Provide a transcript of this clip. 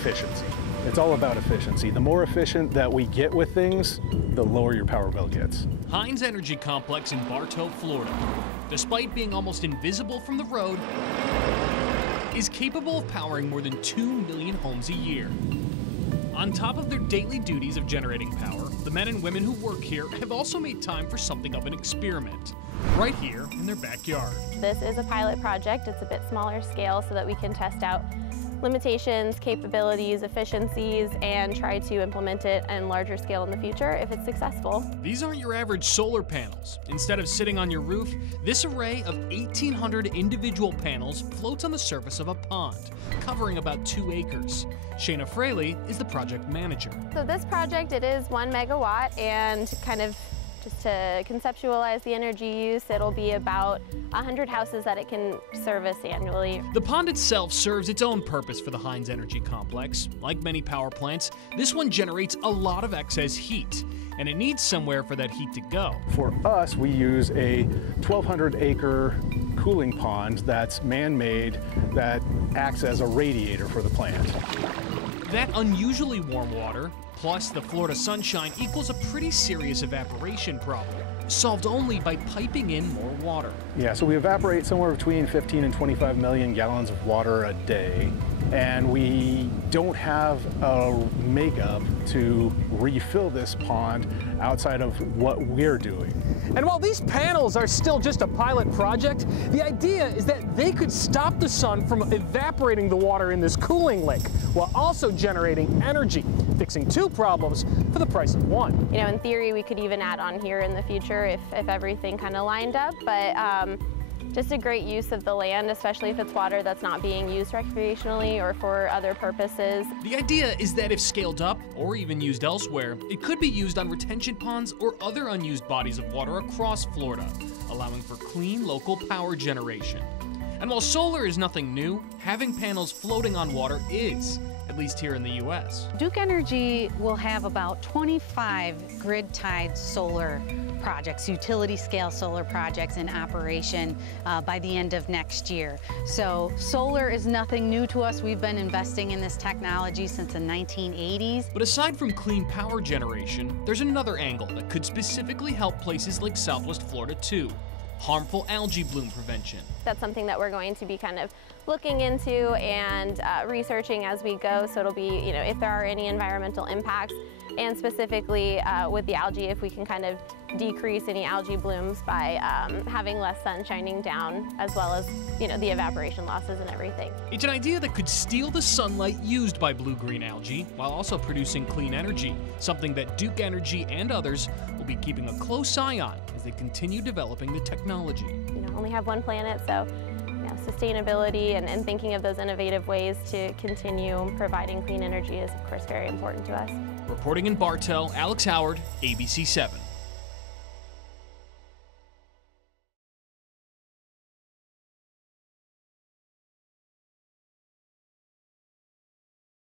efficiency. It's all about efficiency. The more efficient that we get with things, the lower your power bill gets. Hines Energy Complex in Bartow, Florida, despite being almost invisible from the road, is capable of powering more than 2 million homes a year. On top of their daily duties of generating power, the men and women who work here have also made time for something of an experiment, right here in their backyard. This is a pilot project. It's a bit smaller scale so that we can test out limitations, capabilities, efficiencies, and try to implement it in larger scale in the future if it's successful. These aren't your average solar panels. Instead of sitting on your roof, this array of 1,800 individual panels floats on the surface of a pond, covering about 2 acres. Shayna Fraley is the project manager. So this project, it is 1 megawatt, and kind of just to conceptualize the energy use, it'll be about 100 houses that it can service annually. The pond itself serves its own purpose for the Hines Energy Complex. Like many power plants, this one generates a lot of excess heat, and it needs somewhere for that heat to go. For us, we use a 1,200-acre cooling pond that's man-made that acts as a radiator for the plant. That unusually warm water, plus the Florida sunshine, equals a pretty serious evaporation problem, solved only by piping in more water. Yeah, so we evaporate somewhere between 15 and 25 million gallons of water a day, and we don't have a makeup to refill this pond outside of what we're doing. And while these panels are still just a pilot project, the idea is that they could stop the sun from evaporating the water in this cooling lake, while also generating energy, fixing 2 problems for the price of 1. You know, in theory, we could even add on here in the future if everything kind of lined up, but just a great use of the land, especially if it's water that's not being used recreationally or for other purposes. The idea is that if scaled up, or even used elsewhere, it could be used on retention ponds or other unused bodies of water across Florida, allowing for clean local power generation. And while solar is nothing new, having panels floating on water is, at least here in the U.S. Duke Energy will have about 25 grid-tied solar projects, utility-scale solar projects in operation by the end of next year. So solar is nothing new to us. We've been investing in this technology since the 1980s. But aside from clean power generation, there's another angle that could specifically help places like Southwest Florida too: harmful algae bloom prevention. That's something that we're going to be kind of looking into and researching as we go. So it'll be, you know, if there are any environmental impacts, and specifically with the algae, if we can kind of decrease any algae blooms by having less sun shining down, as well as, you know, the evaporation losses and everything. It's an idea that could steal the sunlight used by blue-green algae while also producing clean energy, something that Duke Energy and others will be keeping a close eye on as they continue developing the technology. You know, only have one planet, so sustainability and thinking of those innovative ways to continue providing clean energy is, of course, very important to us. Reporting in Bartow, Alex Howard, ABC 7.